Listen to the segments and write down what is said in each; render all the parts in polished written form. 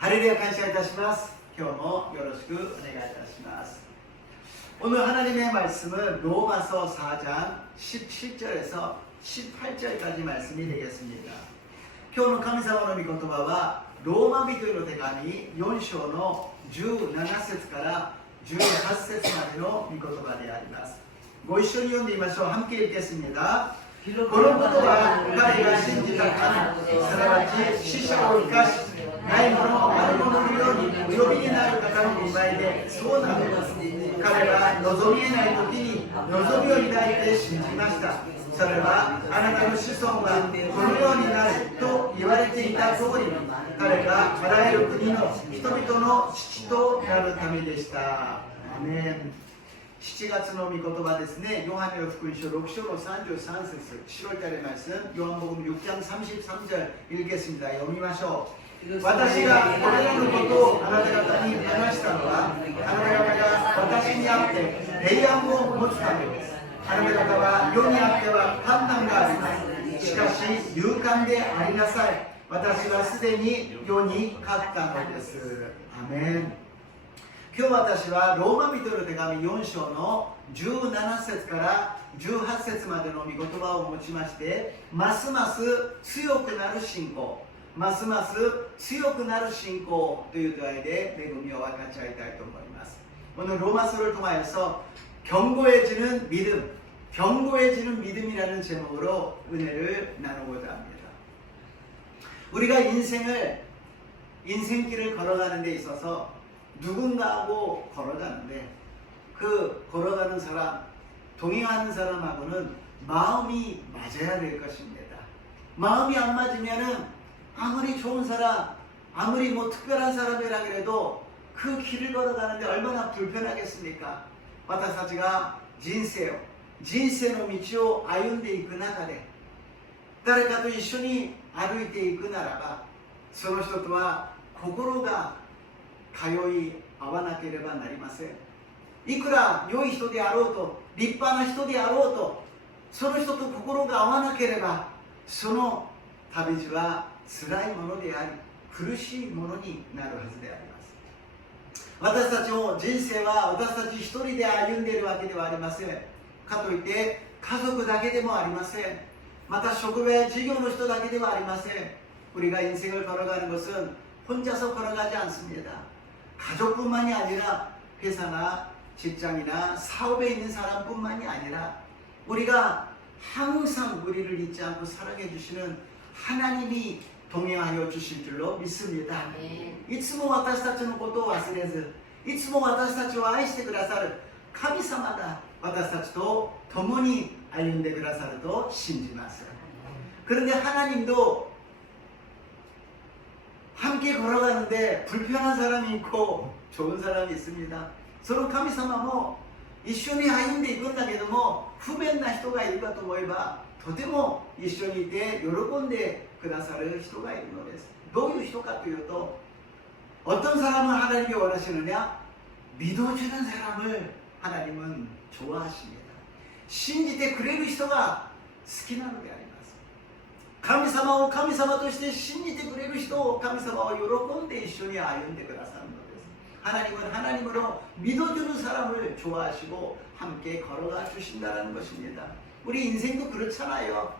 할렐루야 감사합니다. 今日もよろしくお願いいたします。 오늘 하나님의 말씀은 로마서 4장 17절에서 18절까지 말씀이 되겠습니다. 今日の神様の御言葉はローマ人への手紙4章の17節から18節までの御言葉であります。ご一緒に読んでみましょう。함께 읽겠습니다. このことは彼が信じた神、すなわち死者を生かし、ないものあるもののようにお呼びになる方の見舞いでそうなのです。彼は望み得ない時に望みを抱いて信じました。それはあなたの子孫はこのようになると言われていた通りに、彼があらゆる国の人々の父となるためでした。アメン。7月の御言葉ですね。ヨハネの福音書6章の33節 7월달의 말씀 요한복음 6장 33절 읽겠습니다. 読みましょう。私がこれらのことをあなた方に話したのは、あなた方が私にあって平安を持つためです。あなた方は世にあっては困難があります。しかし勇敢でありなさい。私はすでに世に勝ったのです。アメン。今日私はローマ人の手紙4章の17節から18節までの御言葉を持ちまして、ますます強くなる信仰、ますます強くなる信仰という題で恵みを分かち合いたいと思います。 오늘 로마서를 통하여서 견고해지는 믿음, 견고해지는 믿음이라는 제목으로 은혜를 나누고자 합니다. 우리가 인생길을 걸어가는 데 있어서 누군가하고 걸어가는데 그 걸어가는 사람, 동행하는 사람하고는 마음이 맞아야 될 것입니다. 마음이 안 맞으면은 아무리 좋은 사람, 아무리 특별한 사람이라 그래도 그 길을 걸어가는데 얼마나 불편하겠습니까? 私たちが人生の道を歩んでいく中で誰かと一緒に歩いていくならば、その人とは心が通い合わなければなりません。いくら良い人であろうと、立派な人であろうと、その人と心が合わなければ、その旅路は辛いものであり、苦しいものになるはずであります。私たちも人生は私たち一人で歩んでいるわけではありません。かといって家族だけでもありません。また職場や事業の人だけではありません。우리가 인생을 걸어가는 것은 혼자서 걸어가지 않습니다. 가족뿐만이 아니라 회사나 직장이나 사업에 있는 사람뿐만이 아니라 우리가 항상 우리를 잊지 않고 사랑해 주시는 하나님이 동행하여 주실 줄로 믿습니다. いつも私たちのことを忘れず、いつも私たちを愛してくださる神様が私たちと共に歩んでくださると信じます。 그런데 하나님도 함께 걸어가는데 불편한 사람이 있고 좋은 사람이 있습니다. その神様も一緒に歩んでいくんだけども、不便な人がいるかと思えば、とても一緒にいて喜んでくださる人がいるのです。どういう人かというと、 어떤 사람을 하나님이 원하시느냐? 믿어주는 사람을 하나님은 좋아하십니다. 信じてくれる人が好きなのであります。 神様を神様として信じてくれる人を神様は喜んで一緒に歩んでくださるのです。 하나님은 하나님으로 믿어주는 사람을 좋아하시고 함께 걸어가 주신다는 것입니다. 우리 인생도 그렇잖아요.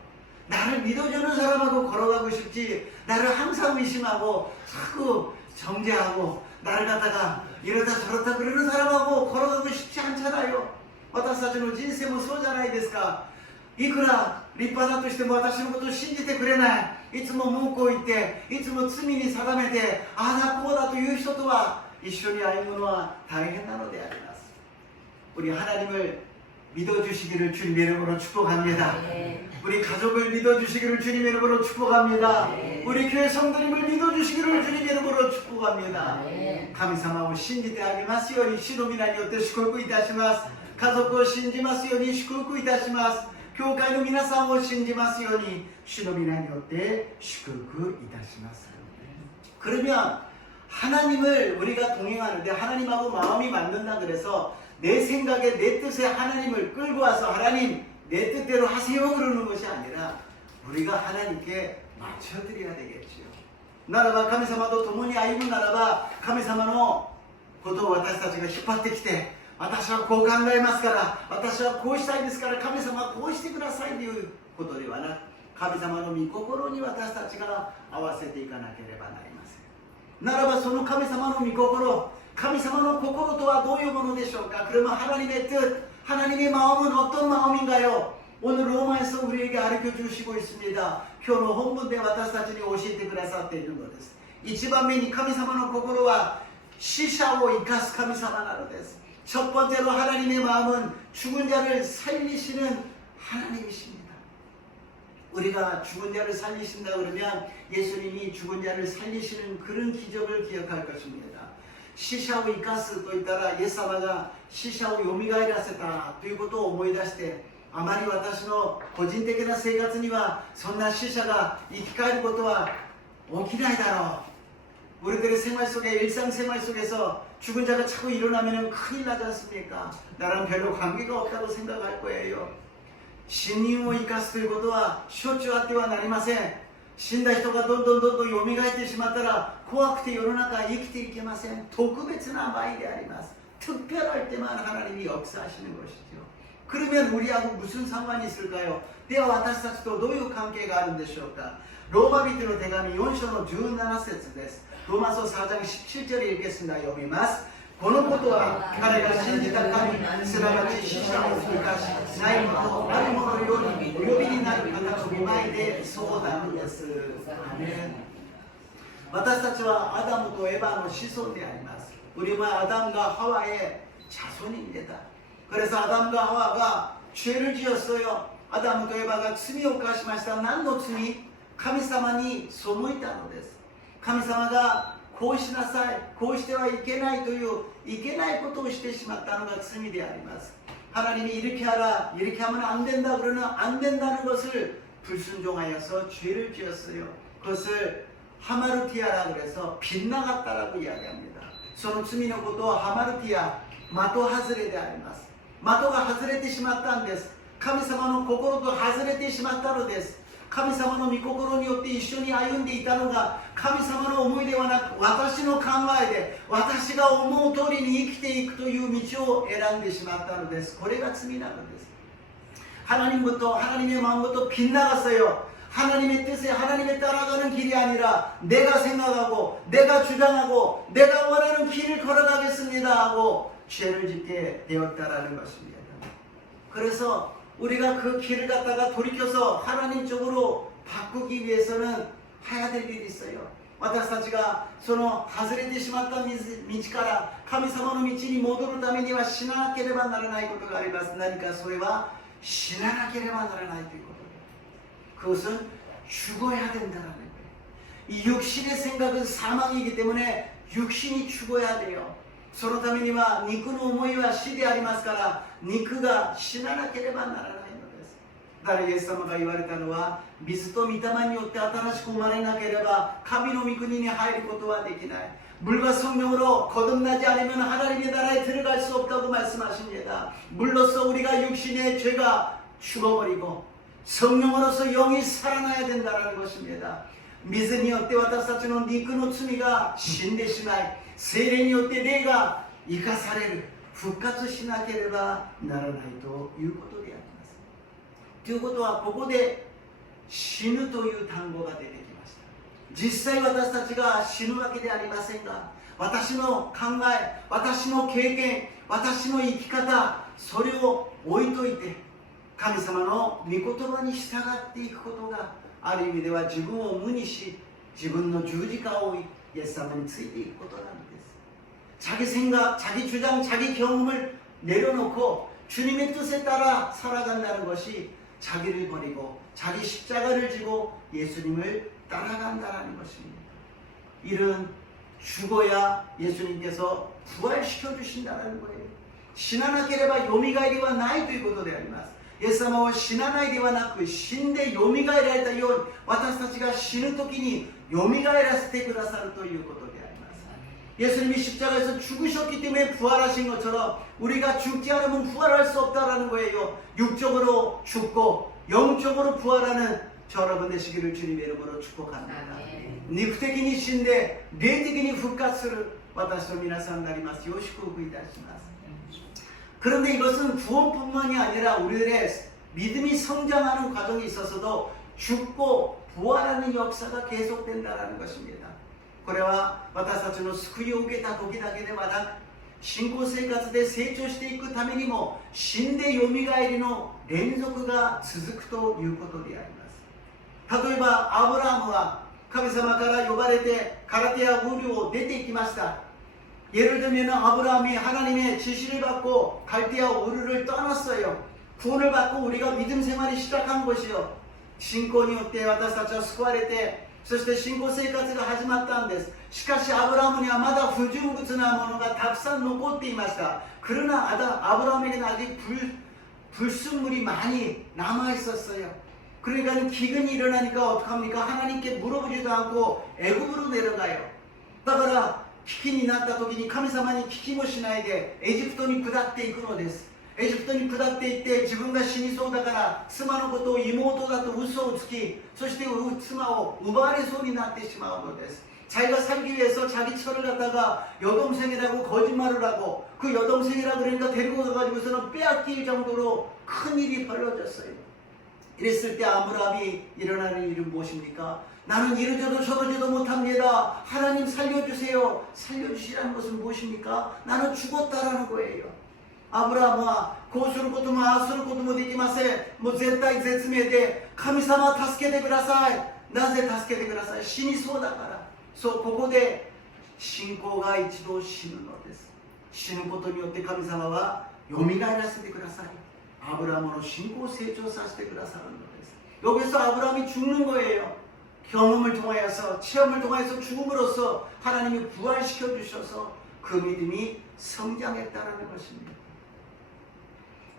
나를 믿어주는 사람하고 걸어가고 싶지, 나를 항상 의심하고 자꾸 정죄하고 나를 갖다가 이러다 저러다 그러는 사람하고 걸어가고 싶지 않잖아요. 私たちの人生もそうじゃないですか。いくら立派だとしても私のことを信じてくれない、いつも文句を言っていつも罪に定めてああだこうだという人とは一緒に歩むのは大変なのであります。 우리 하나님을 믿어주시기를 주님의 이름으로 축복합니다. 우리 가족을 믿어주시기를 주님의 이름으로 축복합니다. 우리 교회 성도님을 믿어주시기를 주님의 이름으로 축복합니다. 神様を信じてあげますように主の皆によって祝福いたします。家族を信じますように祝福いたします。教会の皆さんを信じますように主の皆によって祝福いたします。 그러면 하나님을 우리가 동행하는데 하나님하고 마음이 맞는다 그래서 내 생각에 내 뜻에 하나님을 끌고 와서 하나님 내 뜻대로 하세요 그러는 것이 아니라 우리가 하나님께 맞춰드려야 되겠죠. ならば神様と共に歩むならば、神様のことを私たちが引っ張ってきて、私はこう考えますから、私はこうしたいですから、神様はこうしてくださいということではなく、神様の御心に私たちが合わせていかなければなりません。ならばその神様の御心、神様の心とはどういうものでしょうか。그러면 하나님의 뜻, 하나님의 마음은 어떤 마음인가요? 오늘 로마에서 우리에게 가르쳐 주시고 있습니다. 今日の本文で私たちに教えてくださっているのです。一番目に神様の心は死者を生かす神様なのです。 첫 번째로 하나님의 마음은 죽은 자를 살리시는 하나님이십니다. 우리가 죽은 자를 살리신다 그러면 예수님이 죽은 자를 살리시는 그런 기적을 기억할 것입니다. 시샤오 이카스と言ったらイエス様が死者を蘇らせたということを思い出して、あまり私の個人的な生活にはそんな死者が生き返ることは起きないだろう。 우리들의 생활 속에 일상생활 속에서 죽은 자가 자꾸 일어나면 큰일 나지 않습니까? 나랑 별로 관계가 없다고 생각할 거예요. 死人を生かすということはしょっちゅうあってはなりません。死んだ人がどんどん蘇ってしまったら怖くて世の中生きていけません。特別な場合であります。 특별할 때만 하나님이 역사하시는 것이죠. 그러면 우리하고 무슨 상관이 있을까요? では私たちとどういう関係があるんでしょうか。ローマ人の手紙4章の17節です。 로마서 4장 17절에 읽겠습니다. 読みます。このことは彼が信じた神すなわち死者を生かしないものあるものようにお呼びになる方の御前でそうなのです。私たちはアダムとエバの子孫であります。 우리는 아담과 하와의 자손입니다. 그래서 아담과 하와가 죄를 지었어요. 아담과 에바가 罪を犯しました。何の罪？神様に背いたのです。 神様がこうしなさい、こうしてはいけないといういけないことをしてしまったのが罪であります。 하나님이 이렇게 하라, 이렇게 하면 안 된다 그러는 안 된다는 것을 불순종하여서 죄를 지었어요. 그것을 하마르티아라 그래서 빗나갔다라고 이야기합니다. その罪のことをハマルティア、的外れであります。的が外れてしまったんです。神様の心と外れてしまったのです。 神様の御心によって一緒に歩んでいたのが神様の思いではなく私の考えで私が思う通りに生きていくという道を選んでしまったのです。これが罪なのです。 하나님부터 하나님의 마음부터 빗나갔어요. 하나님의 뜻에 하나님에 따라가는 길이 아니라 내가 생각하고 내가 주장하고 내가 원하는 길을 걸어가겠습니다 하고 죄를 짓게 되었다라는 것입니다. 그래서 우리가 그 길을 갖다가 돌이켜서 하나님 쪽으로 바꾸기 위해서는 해야 될 일이 있어요. 私たちがその外れてしまった道から神様の道に戻るためには死ななければならないことがあります。何かそれは死ななければならないということで、 그것은 죽어야 된다는 거예요. 이 육신의 생각은 사망이기 때문에 육신이 죽어야 돼요. そのためには肉の思いは死でありますから肉が死ななければならないのです。 だからイエス様が言われたのは水と御霊によって新しく生まれなければ神の御国に入ることはできない。 물과 성령으로 거듭나지 않으면 하나님의 나라에 들어갈 수 없다고 말씀하십니다. 물로써 우리가 육신의 죄가 죽어버리고 성령으로서 영이 살아나야 된다는 것입니다. 水によって私たちの肉の罪が死んでしまい聖霊によって霊が生かされる復活しなければならないということであります。ということはここで死ぬという単語が出てきました。実際私たちが死ぬわけでありませんが私の考え、私の経験、私の生き方それを置いといて神様の御言葉に従っていくことがある意味では自分を無にし自分の十字架をイエス様についていくことなんです。 자기 생각, 자기 주장, 자기 경험을 내려놓고 주님의 뜻에 따라 살아간다는 것이 자기를 버리고 자기 십자가를 지고 예수님을 따라간다는 것입니다. 이런 죽어야 예수님께서 부활시켜 주신다는 거예요. 死ななければよみがえりはないということであります。 イエス様は死なないではなく死んでよみがえられたように私たちが死ぬ時によみがえらせてくださるということであります。 예수님이 십자가에서 죽으셨기 때문에 부활하신 것처럼 우리가 죽지 않으면 부활할 수 없다라는 거예요. 육적으로 죽고 영적으로 부활하는 여러분 되시기를 주님의 이름으로 축복합니다. 아멘. 肉的に死んで霊的に復活する私と皆さんになります。よろしくお願いいたします。 그런데 이것은 구원뿐만이 아니라 우리들의 믿음이 성장하는 과정에 있어서도 죽고 부활하는 역사가 계속된다는 것입니다. これは私たちの救いを受けた時だけではなく、信仰生活で成長していくためにも死んでよみがえりの連続が続くということであります。例えばアブラハムは神様から呼ばれてカラテアウルを出て行きました。 예를 들면 아브라함이 하나님의 지시를 받고 갈대아 우르를 떠났어요. 구원을 받고 우리가 믿음 생활이 시작한 것이요. 신권이 때私たちは救われて、そして信仰生活が始まったんです。しかしアブラハムにはまだ不純物なものがたくさん残っていました。그러나 아브라함에게는 아직 불순물이 많이 남아 있었어요. 그러니까 기근이 일어나니까 어떡합니까? 하나님께 물어보지도 않고 애굽으로 내려가요. だから危機になった時に神様に聞きもしないでエジプトに下っていくのです。エジプトに下っていって自分が死にそうだから妻のことを妹だと嘘をつき、そして妻を奪われそうになってしまうのです。 자기가 살기 위해서 자기 처를 갖다가 여동생이라고 거짓말을 하고 그 여동생이라고 그러니까 데리고 가가지고서는 빼앗길 정도로 큰 일이 벌어졌어요. 이랬을 때 아브라함이 일어나는 일은 무엇입니까? 나는 이러지도 저러지도 못합니다. 하나님 살려주세요. 살려주시라는 것은 무엇입니까? 나는 죽었다라는 거예요. 아브라함은こうすることもああすることもできません。もう絶対絶命で神様助けてください。なぜ助けてください。死にそうだから。そう、ここで信仰が一度死ぬのです。死ぬことによって神様はよみがえらせてください。아브라함으로 신고 세조사시대 그라사는 것입니다. 여기서 아브라함이 죽는 거예요. 경험을 통하여서 체험을 통하여서 죽음으로써 하나님이 부활시켜 주셔서 그 믿음이 성장했다는 것입니다.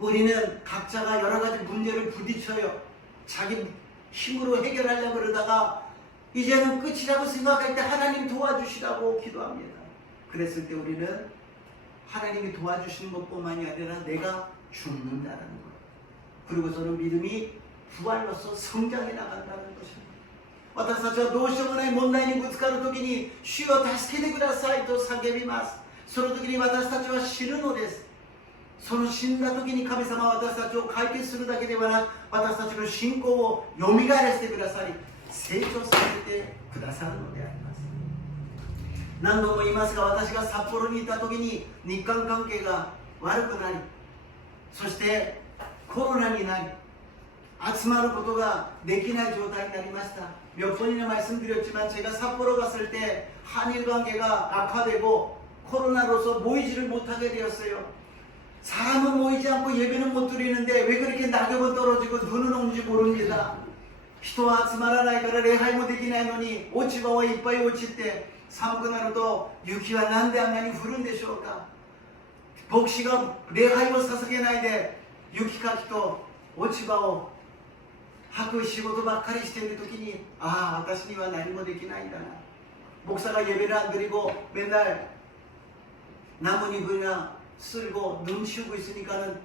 우리는 각자가 여러 가지 문제를 부딪혀요. 자기 힘으로 해결하려고 그러다가 이제는 끝이라고 생각할 때 하나님 도와주시라고 기도합니다. 그랬을 때 우리는 하나님이 도와주시는 것뿐만이 아니라 내가 죽는다는 것. 그리고서는 믿음이 부활로서 성장해 나간다는 것입니다. 私たちはどうしようもない問題にぶつかるときに主よ助けてくださいと叫びます。その時に私たちは死ぬのです。その死んだ時に神様は私たちを解決するだけではなく、私たちの信仰をよみがえらせてくださり、成長させてくださるのであります。何度も言いますが、私が札幌にいた時に日韓関係が悪くなり、そしてコロナになり集まることができない状態になりました。 몇 번이나 말씀드렸지만 제가 삿포로 갔을 때 한일 관계가 악화되고 코로나로서 모이지를 못하게 되었어요. 사람은 모이지 않고 예배는 못 드리는데 왜 그렇게 낙엽은 떨어지고 눈은 오는지 모릅니다. 人は集まらないから礼拝もできないのに落ち葉はいっぱい落ちて寒くなると雪はなんであんなに降るんでしょうか。牧師が礼拝を捧げないで雪かきと落ち葉を吐く仕事ばっかりしているときに、ああ私には何もできないんだな。목사가 예배를 안 드리고 맨날 나뭇잎이나 쓸고 눈 치우고 있으니까는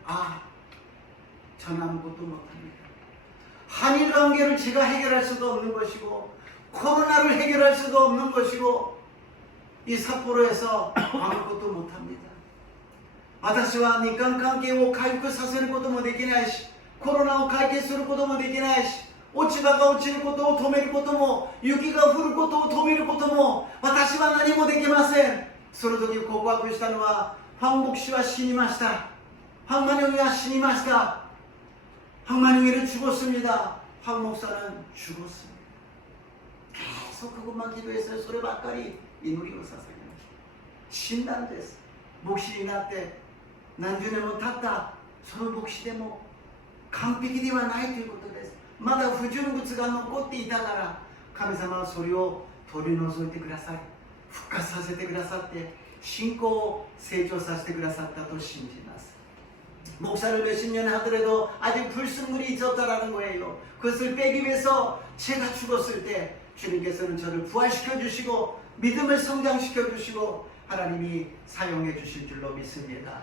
전 아무것도 못합니다. 한일 관계를 제가 해결할 수도 없는 것이고 코로나를 해결할 수도 없는 것이고 이 삿포로에서 아무것도 못합니다. 私は日韓関係を回復させることもできないし、コロナを解決することもできないし、落ち葉が落ちることを止めることも、雪が降ることを止めることも、私は何もできません。その時告白したのは、황牧師は死にました。황 만영이は死にました。황 만영이는 죽었습니다. 황 목사는 죽었습니다. 계속 그것만 기도했어요.そればっかり祈りを捧げました。死んだんです。牧師になって何十年も経ったその牧師でも完璧ではないということです。まだ不純物が残っていたから神様はそれを取り除いてください、復活させてくださって信仰を成長させてくださったと信じます。 목사를 몇십 년 하더라도 아직 불순물이 있었다라는 거예요. 그것을 빼기 위해서 제가 죽었을 때 주님께서는 저를 부활시켜 주시고 믿음을 성장시켜 주시고 하나님이 사용해 주실 줄로 믿습니다.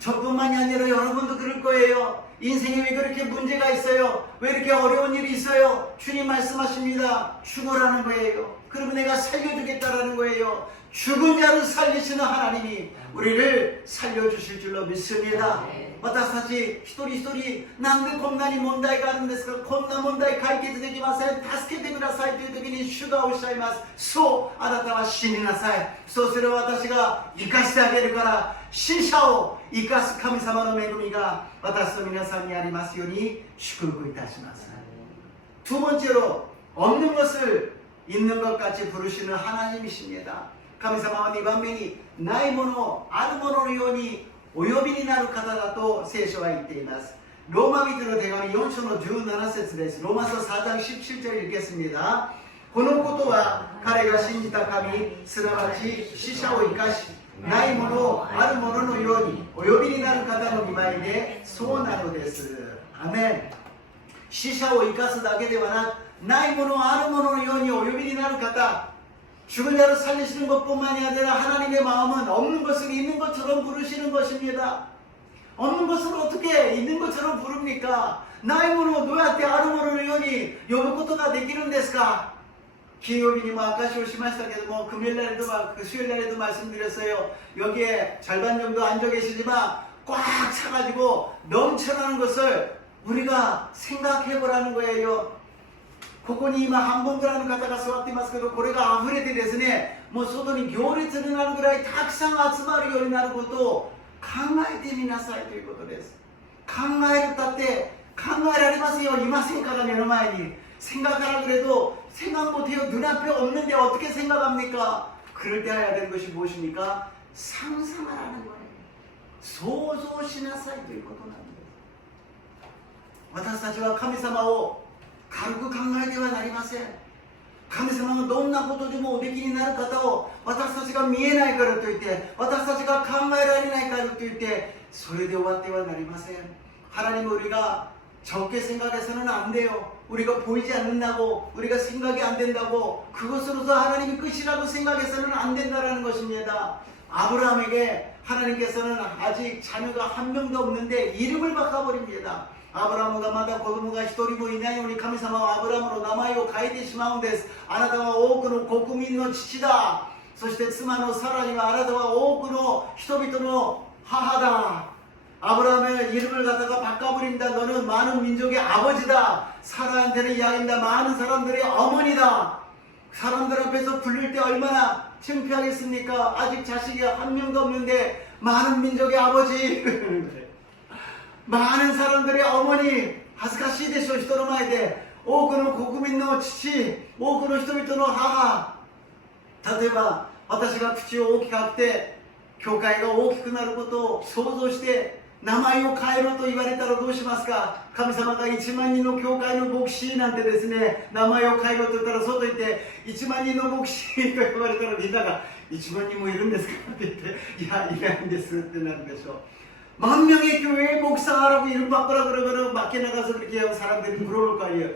저뿐만이 아니라 여러분도 그럴 거예요. 인생에 왜 그렇게 문제가 있어요? 왜 이렇게 어려운 일이 있어요? 주님 말씀하십니다. 죽으라는 거예요. 그러면 내가 살려주겠다라는 거예요. 죽은 자를 살리시는 하나님이 우리를 살려주실 줄로 믿습니다. 私たち一人一人なんでこんなに問題があるんですか、こんな問題解決できません、助けてくださいという時に主がおっしゃいます。そう、あなたは死になさい。そうすれば私が生かしてあげるから、死者を生かす神様の恵みが私と皆さんにありますように祝福いたします。두 번째로 없는 것을 있는 것 같이 부르시는 하나님이십니다. 神様は2番目にないものをあるもののようにお呼びになる方だと聖書は言っています。ローマ人の手紙4章の17節です。ローマ書4장17절 읽겠습니다. このことは彼が信じた神、すなわち死者を生かし、ないものをあるもののようにお呼びになる方の見舞いでそうなのです。アメン。死者を生かすだけではなく、ないものをあるもののようにお呼びになる方、 죽은 자를 살리시는 것뿐만이 아니라 하나님의 마음은 없는 것을 있는 것처럼 부르시는 것입니다. 없는 것을 어떻게 있는 것처럼 부릅니까? 나의ものをどうやってあるもののように呼ぶことができるんですか? 기업인이 뭐 아까 쇼시마시다けども 금요일날에도 수요일날에도 말씀드렸어요. 여기에 절반 정도 앉아 계시지만 꽉 차가지고 넘쳐나는 것을 우리가 생각해 보라는 거예요. ここに今半分ぐらいの方が座っていますけど、これが溢れてですね、もう外に行列になるぐらいたくさん集まるようになることを考えてみなさいということです。考えるったって考えられますよ。いませんから目の前に。 생각하라 그래도 생각 못해요. 눈앞에 없는데 어떻게 생각합니까? 그럴 때 해야 되는 것이 무엇입니까? 상상하라는 거예요. 想像しなさいということなんです。私たちは神様を 軽く考えてはなりません。神様がどんなことでもおできになる方を私たちが見えないからといって私たちが考えられないからといってそれで終わってはなりません。 하나님 우리가 적게 생각해서는 안 돼요. 우리가 보이지 않는다고 우리가 생각이 안 된다고 그것으로서 하나님이 끝이라고 생각해서는 안 된다는 것입니다. 아브라함에게 하나님께서는 아직 자녀가 한 명도 없는데 이름을 바꿔버립니다. アブラムがまだ子供が一人もいないのに神様はアブラムの名前を変えてしまうんです。あなたは多くの国民の父だ。そして妻のサラにはあなたは多くの人々の母だ。 아브라함의 이름을 갖다가 바꿔버린다. 너는 많은 민족의 아버지다. 사라한테는 이야기한다. 많은 사람들의 어머니다. 사람들 앞에서 부를 때 얼마나 창피하겠습니까? 아직 자식이 한 명도 없는데 많은 민족의 아버지 많은 사람들의 어머니 恥ずかしいでしょ人の前で多くの国民の父多くの人々の母例えば私が口を大きく開けて教会が大きくなることを想像して名前を変えろと言われたらどうしますか。神様が1万人の教会の牧師なんてですね名前を変えろと言ったら外行って1万人の牧師と言われたらみんなが1万人もいるんですかって言っていやいないんですってなるでしょう。 만 명의 교회에 목사라고 이름 바꾸라 그러면은 밖에 나가서 그렇게 하고 사람들이 물어볼 거 아니에요.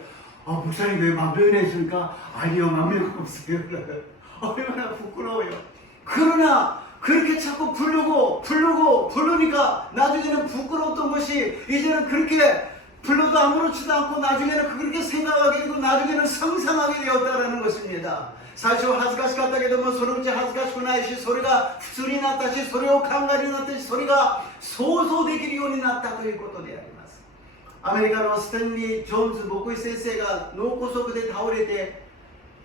아 목사님 왜 만 명이나 있습니까? 아니요 만 명 없어요. 얼마나 부끄러워요. 그러나 그렇게 자꾸 부르니까 나중에는 부끄러웠던 것이 이제는 그렇게 불러도 아무렇지도 않고 나중에는 그렇게 생각하게 되고 나중에는 상상하게 되었다는 것입니다. 最初は恥ずかしかったけどもそのうち恥ずかしくないしそれが普通になったしそれを考えるようになったしそれが想像できるようになったということであります。アメリカのステンリー・ジョーンズ牧師先生が脳梗塞で倒れて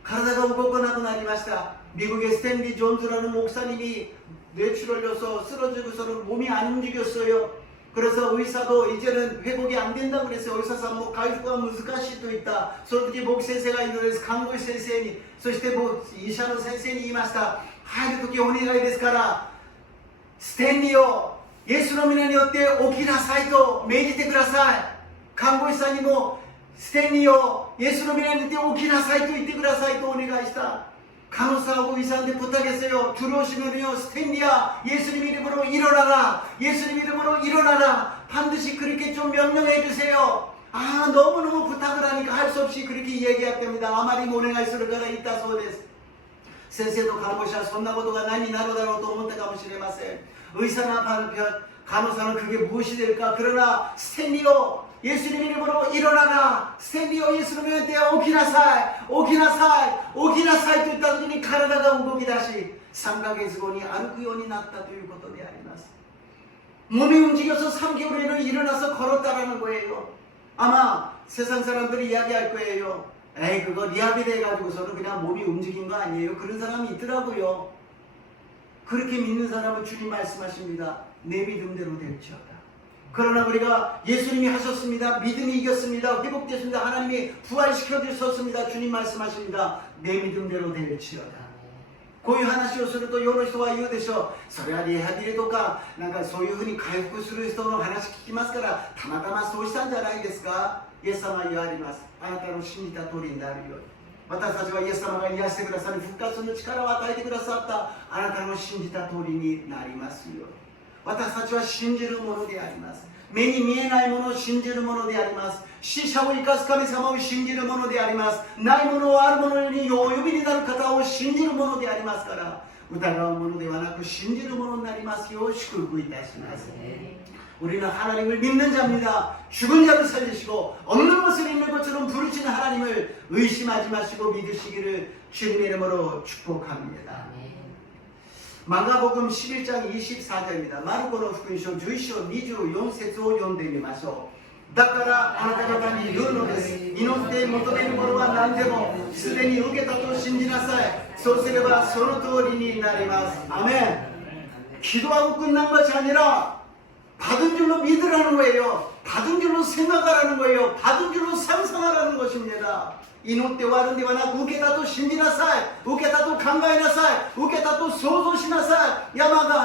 体が動かなくなりました。 미국의 스탠리 존스라는 목사님이 뇌출혈려서 쓰러지고서는 몸이 안 움직였어요. 그래서 의사도 이제는 회복이 안 된다고 그랬어요. 의사사 뭐 가이프가 무스카시도 있다. その時牧師先生がいるのです。看護師先生にそして医者の先生に言いました。入る時お願いですからステンリーをイエスの皆によって起きなさいと命じてください。看護師さんにもステンリーをイエスの皆によって起きなさいと言ってくださいとお願いした。 간호사하고 의사한테 부탁했어요. 들어오시면요 스탠리야 예수님 이름으로 일어나라. 예수님 이름으로 일어나라. 반드시 그렇게 좀 명령해 주세요. 아 너무너무 부탁을 하니까 할 수 없이 그렇게 얘기했답니다. 아마리 모네가이스를 가라 있다 소데스. 先生と看護師はそんなことが何になるだろうと思ったかもしれません。의사나 간호사는 그게 무엇이 될까? 그러나 스탠리오 예수님 이름으로 일어나라. 스탠리오 예수님의 때 오키나사이 오키나사이 오키나사이と言った時に体が動き出し3ヶ月後に歩くようになったということであります。 몸이 움직여서 3개월에는 일어나서 걸었다라는 거예요. 아마 세상 사람들이 이야기할 거예요. 에이 그거 리하비 돼가지고서는 그냥 몸이 움직인 거 아니에요. 그런 사람이 있더라고요. 그렇게 믿는 사람은 주님 말씀하십니다. 내 믿음대로 될지어다. 그러나 우리가 예수님이 하셨습니다. 믿음이 이겼습니다. 회복됐습니다. 하나님이 부활시켜 주셨습니다. 주님 말씀하십니다. 내 믿음대로 될지어다. こういう話をすると世の人は言うでしょう。それはリハビリとかなんかそういうふうに回復する人の話聞きますからたまたまそうしたんじゃないですか。イエス様は言われます。あなたの信じた通りになるように。私たちはイエス様が癒してくださり復活の力を与えてくださったあなたの信じた通りになりますように。私たちは信じるものであります。目に見えないものを信じるものであります。死者を生かす神様を信じるものであります。ないものをあるものにお呼びになる方を信じるものでありますから、疑うものではなく信じるものになりますよう祝福いたします。 우리는 하나님을 믿는 자입니다. 죽은 자를 살리시고 없는 것을 있는 것처럼 부르시는 하나님을 의심하지 마시고 믿으시기를 주님의 이름으로 축복합니다. 마가복음 11장 24절입니다. 마르코의福音書 11章 24節を読んでみましょう。だからあなた方に言うのです。祈って求めるものは何でもすでに受けたと信じなさい。そうすればその通りになります。아멘. 기도하고 끝난 것이 아니라 받은 줄로 믿으라는 거예요. 받은 줄로 생각하라는 거예요. 받은 줄로 상상하라는 것입니다. 祈って終わるんではなく受けたと信じなさい。受けたと考えなさい。受けたと想像しなさい。病が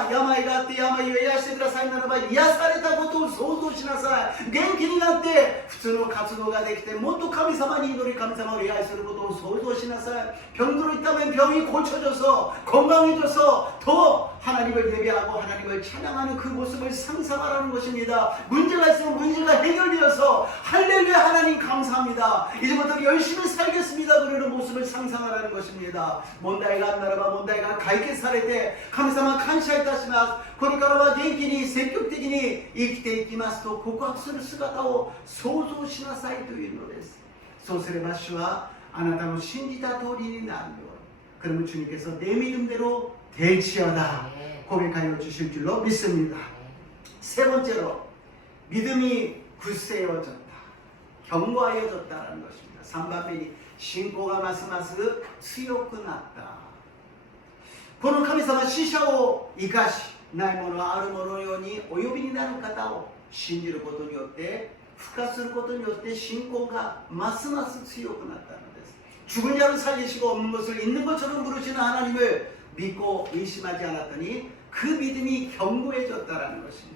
あって病を癒してくださいならば癒されたことを想像しなさい。元気になって普通の活動ができてもっと神様に祈り神様を礼拝することを想像しなさい。 병들어 있다면 병이 고쳐져서 건강해져서 더 하나님을 예배하고 하나님을 찬양하는 그 모습을 상상하라는 것입니다. 문제가 있으면 문제가 해결되어서 할렐루야 하나님 감사합니다. 이제부터 열심히 살겠습니다. 그러는 모습을 상상하라는 것입니다.問題があるならば問題が解決されて神様感謝いたします。これからは元気に積極的に生きていきますと告白する姿を想像しなさいというのです。そうすれば主はあなたの信じた通りになるように。 그러면 주님께서 내 믿음대로 될지어다 고백하여 주실 줄로 믿습니다. 세 번째로 믿음이 굳세어졌다, 견고하여졌다는 것입니다. 3番目に 신고가 마스마스強くなった。この神様死者を生かしないものはあるもののようにお呼びになる方を信じることによって復活することによって信仰がますます強くなったのです。 죽은 자를 살리시고 없는 것을 있는 것처럼 부르시는 하나님을 믿고 의심하지 않았더니 그 믿음이 견고해졌다라는 것입니다.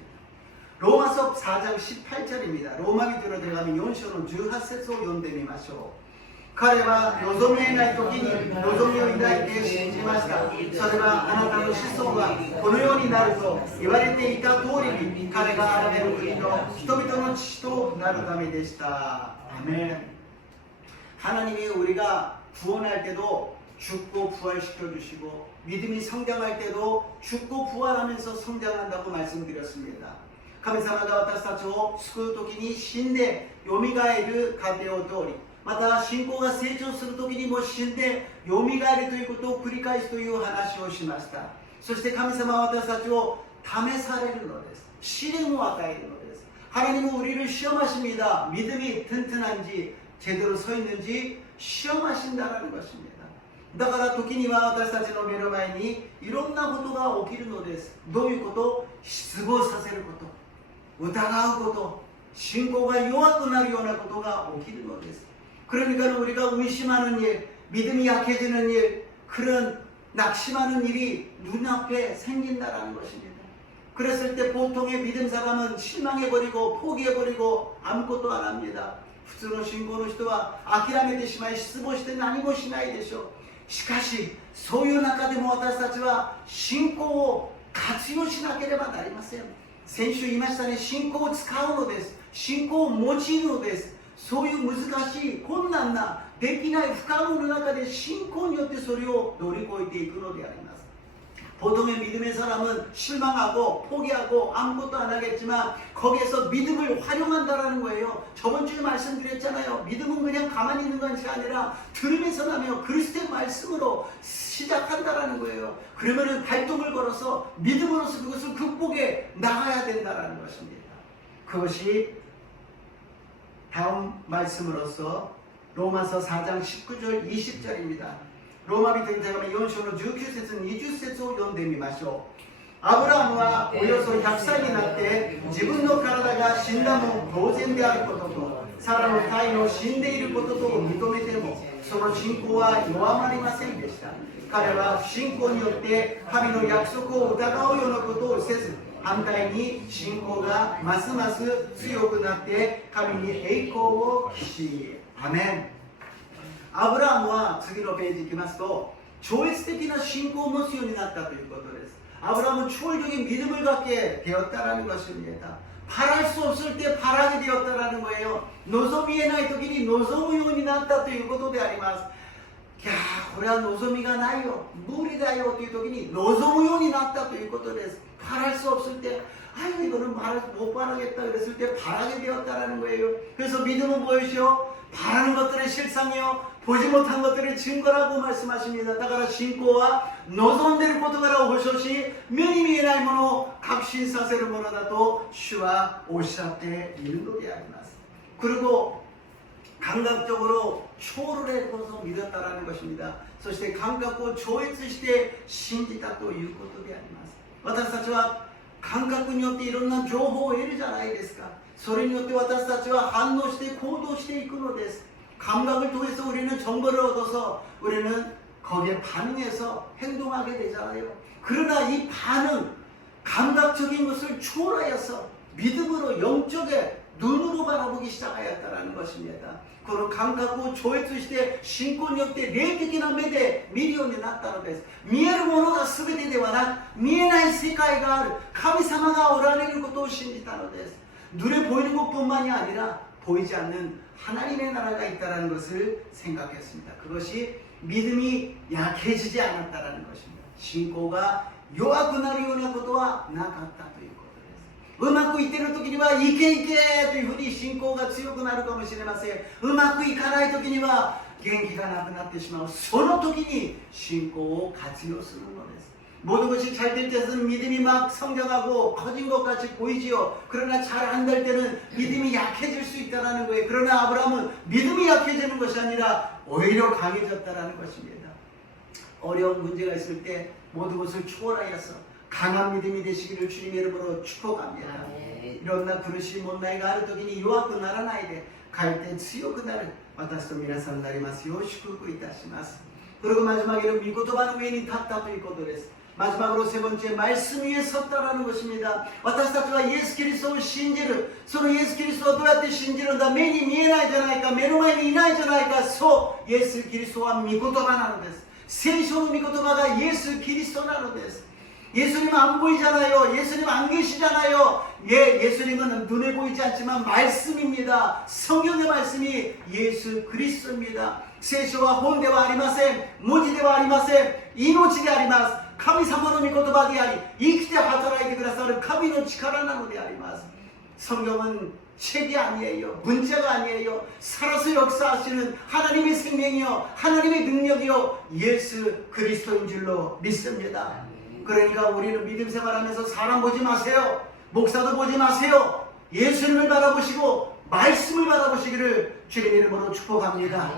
로마서 4장 18절입니다. 로마 기도로 들어가면 4章の18節を読んでみましょう。彼は望み得ない時に望みを抱いて信じました。それはあなたの子孫がこのようになると言われていた通りに彼があらゆる国の人々の父となるためでした。アメン。 하나님이 우리가 구원할 때도 죽고 부활시켜 주시고 믿음이 성장할 때도 죽고 부활하면서 성장한다고 말씀드렸습니다. 神様が私たちを救う時に死んでよみがえる過程を通りまた信仰が成長する時にも死んでよみがえるということを繰り返すという話をしました。そして神様は私たちを試されるのです。試練を与えるのです。 하나님은 우리를 시험하십니다. 믿음이 튼튼한지 제대로 서 있는지 시험하신다라는 것입니다. だから時には私たちの目の前にいろんなことが起きるのです。どういうこと？失望させること、疑うこと、信仰が弱くなるようなことが起きるのです。 그러니까 우리가 의심하는 일, 믿음이 약해지는 일, 그런 낙심하는 일이 눈앞에 생긴다라는 것입니다. 그랬을 때 보통의 믿음 사람은 실망해버리고 포기해버리고 아무것도 안 합니다. 普通の信仰の人は諦めてしまい失望して何もしないでしょう。しかしそういう中でも私たちは信仰を活用しなければなりません。先週言いましたね。信仰を使うのです。信仰を用いるのです。そういう難しい困難なできない不可能の中で信仰によってそれを乗り越えていくのであります。 보통의 믿음의 사람은 실망하고 포기하고 아무것도 안 하겠지만 거기에서 믿음을 활용한다라는 거예요. 저번 주에 말씀드렸잖아요. 믿음은 그냥 가만히 있는 것이 아니라 들으면서 나며 그리스도의 말씀으로 시작한다라는 거예요. 그러면은 발동을 걸어서 믿음으로서 그것을 극복해 나가야 된다라는 것입니다. 그것이 다음 말씀으로서 로마서 4장 19절 20절입니다. ローマ人に手紙4章の19節20節を読んでみましょう。アブラハムはおよそ100歳になって自分の体が死んだも同然であることとサラの胎の死んでいることとを認めてもその信仰は弱まりませんでした。彼は不信仰によって神の約束を疑うようなことをせず反対に信仰がますます強くなって神に栄光を期しアメン。アブラハムは次のページ行きますと超越的な信仰を持つようになったということです。アブラハム초월적인 믿음을 갖게 되었다라는 것입니다. 바랄 수 없을 때 바라게 되었다라는 거예요.望みえない時に望むようになったということであります。いやーこれは望みがないよ無理だよという時に望むようになったということです。바랄 수 없을 때 아이고 이거는 못 바라겠다 그랬을 때 바라게 되었다라는 거예요. 그래서 믿음은 무엇이요? 바라는 것들의 실상이요 보지 못한 것들의 증거라고 말씀하십니다. だから信仰は望んでいる事柄を保証し目に見えないものを確信させるものだと主はおっしゃっているのであります。 그리고 감각적으로 초월을 해서 믿었다라는 것입니다. そして感覚を超越して信じたということであります。私たちは感覚によっていろんな情報を得るじゃないですか。それによって私たちは反応して行動していくのです。 감각을 통해서 우리는 정보를 얻어서 우리는 거기에 반응해서 행동하게 되잖아요. 그러나 이 반응, 감각적인 것을 초월하여서 믿음으로 영적의 눈으로 바라보기 시작하였다는 것입니다. この感覚を超越して信仰によって霊的な目で見るようになったのです。見えるものが全てではなく見えない世界がある神様がおられることを信じたのです。 눈에 보이는 것뿐만이 아니라 보이지 않는 하나님의 나라가 있다는 것을 생각했습니다. 그것이 믿음이 약해지지 않았다는 것입니다. 신고가 弱くなるようなことはなかったということです。うまくいっている時にはいけいけというふうに信仰が強くなるかもしれません。うまくいかない時には元気がなくなってしまう。その時に信仰を活用するのです。 모든 것이 잘 될 때는 믿음이 막 성장하고 커진 것 같이 보이지요. 그러나 잘 안 될 때는 믿음이 약해질 수 있다는 거예요. 그러나 아브라함은 믿음이 약해지는 것이 아니라 오히려 강해졌다는 것입니다. 어려운 문제가 있을 때 모든 것을 초월하여서 강한 믿음이 되시기를 주님의 이름으로 축복합니다. 이런나苦しい問題がある時に弱くならないでかえって強くなる私と皆さんになりますよう祝福いたします。 그리고 마지막에는 미고토바는 외인이 탔다ということです。 마지막으로 세 번째 말씀 위에 섰다라는 것입니다. 私たちはイエス・キリストを信じる。そのイエス・キリストをどうやって信じるんだ。目に見えないじゃないか。目の前にいないじゃないか。そう、イエス・キリストは御言葉なのです。聖書の御言葉がイエス・キリストなのです。 예수님 안 보이잖아요. 예수님 안 계시잖아요. 예, 예수님은 눈에 보이지 않지만 말씀입니다. 성경의 말씀이 예수 그리스도입니다.聖書は本ではありません。文字ではありません。命であります。神様の御言葉であり、生きて働いてくださる神の力なのであります。 성경은 책이 아니에요. 문자가 아니에요. 살아서 역사하시는 하나님의 생명이요, 하나님의 능력이요, 예수 그리스도인 줄로 믿습니다. 그러니까 우리는 믿음 생활하면서 사람 보지 마세요. 목사도 보지 마세요. 예수님을 바라보시고 말씀을 바라보시기를 주님 이름으로 축복합니다.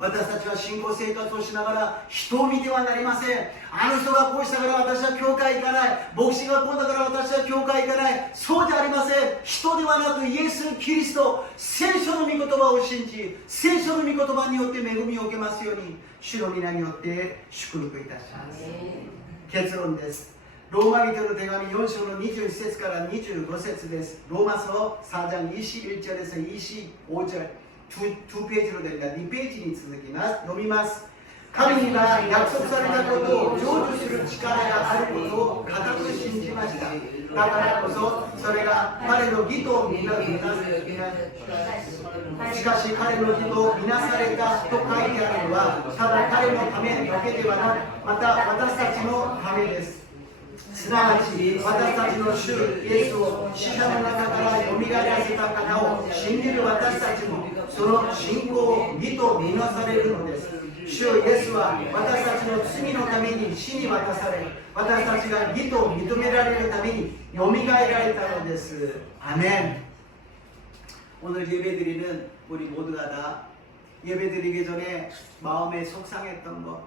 私たちは信仰生活をしながら人を見てはなりません。あの人がこうしたから私は教会行かない。牧師がこうだから私は教会行かない。そうじゃありません。人ではなくイエス・キリスト、聖書の御言葉を信じ、聖書の御言葉によって恵みを受けますように、主の皆によって祝福いたします。結論です。ローマ人の手紙4章の21節から25節です。ローマ書4장 21절에서 25절 두 페이지로 됩니다. 2페이지に続きます。読みます。神が約束されたことを成就する力があることを固く信じました。だからこそそれが彼の義とみなしかし彼の義とみなされたと書いてあるのはただ彼のためだけではなくまた私たちのためです。すなわち私たちの主イエスを死者の中からよみがえらせた方を信じる私たちもその信仰を義とみなされるのです。主イエスは私たちの罪のために死に渡され私たちが義と認められるためによみがえられたのです。アメン. 오늘 예배드리는 우리 모두가 다 예배드리기 전에 마음에 속상했던 것,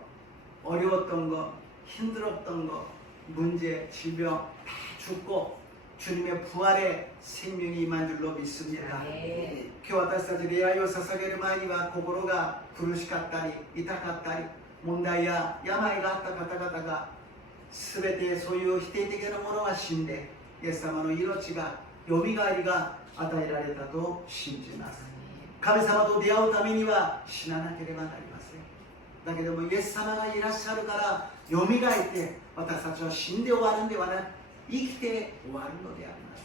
어려웠던 것, 힘들었던 것, 문제, 질병 다 죽고 주님의 부활의 생명이 임한 줄로 믿습니다. 今日私たち礼拝を捧げる前には心が苦しかったり痛かったり問題や病があった方々が全てそういう否定的なものが死んでイエス様の命がよみがえりが与えられたと信じます。神様と出会うためには死ななければなりません。だけどもイエス様がいらっしゃるからよみがえって私たちは死んで終わるんではなく生きて終わるのであります。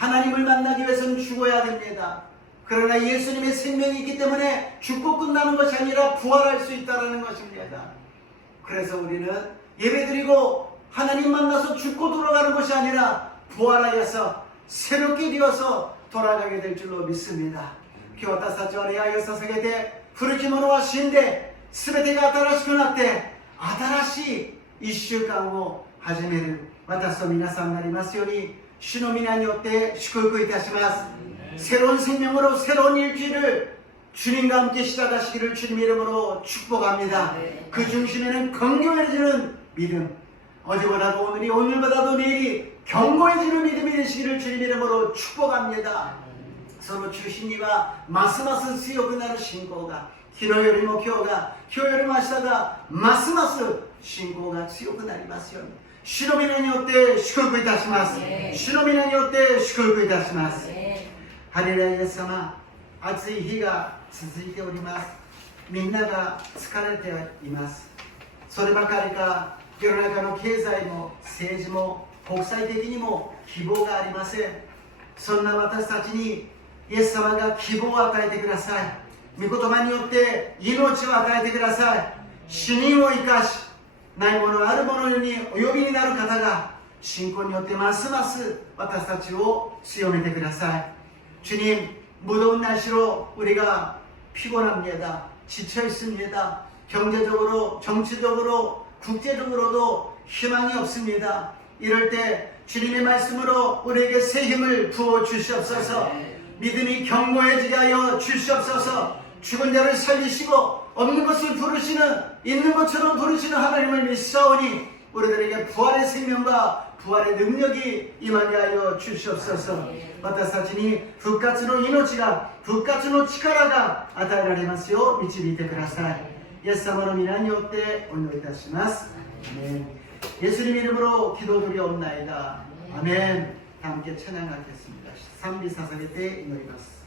하나님을 만나기 위해서는 죽어야 됩니다. 그러나 예수님의 생명이 있기 때문에 죽고 끝나는 것이 아니라 부활할 수 있다는 것입니다. 그래서 우리는 예배드리고 하나님 만나서 죽고 돌아가는 것이 아니라 부활하여서 새롭게 되어서 돌아가게 될 줄로 믿습니다. 今日私たちは礼拝を捧げて古きものは死んで全てが新しくなって新しい一週間を始める私と皆さんになりますように主の皆によって祝福いたします。 새로운 생명으로 새로운 일주일을 주님과 함께 시작하시기를 주님의 이름으로 축복합니다. 그 중심에는 건강해지는 믿음, 어제보다도 오늘이 오늘보다도 내일이 견고해지는 믿음이 되시기를 주님의 이름으로 축복합니다. その中心にはますます強くなる信仰が昨日よりも今日が今日よりも明日がますます信仰が強くなりますように主の皆によって祝福いたします。主の皆によって祝福いたします。ハレルヤイエス様、暑い日が続いております。みんなが疲れています。そればかりか世の中の経済も政治も国際的にも希望がありません。そんな私たちにイエス様が希望を与えてください。御言葉によって命を与えてください。死人を生かしないものあるものにお呼びになる方が信仰によってますます私たちを強めてください。 주님, 무더운 날씨로 우리가 피곤합니다. 지쳐 있습니다. 경제적으로, 정치적으로, 국제적으로도 희망이 없습니다. 이럴 때 주님의 말씀으로 우리에게 새 힘을 부어 주시옵소서. 믿음이 견고해지게 하여 주시옵소서. 죽은 자를 살리시고 없는 것을 부르시는 있는 것처럼 부르시는 하나님을 믿사오니 우리들에게 부활의 생명과 부활의 능력이 임하게 하여 주시옵소서. 私たちに復活の命が復活の力が与えられますよう導いてください。イエス様の皆によってお祈りいたします。アメン. 예수님 이름으로 기도드리옵나이다. 아멘. 다 함께 찬양하겠습니다.賛美捧げて祈ります。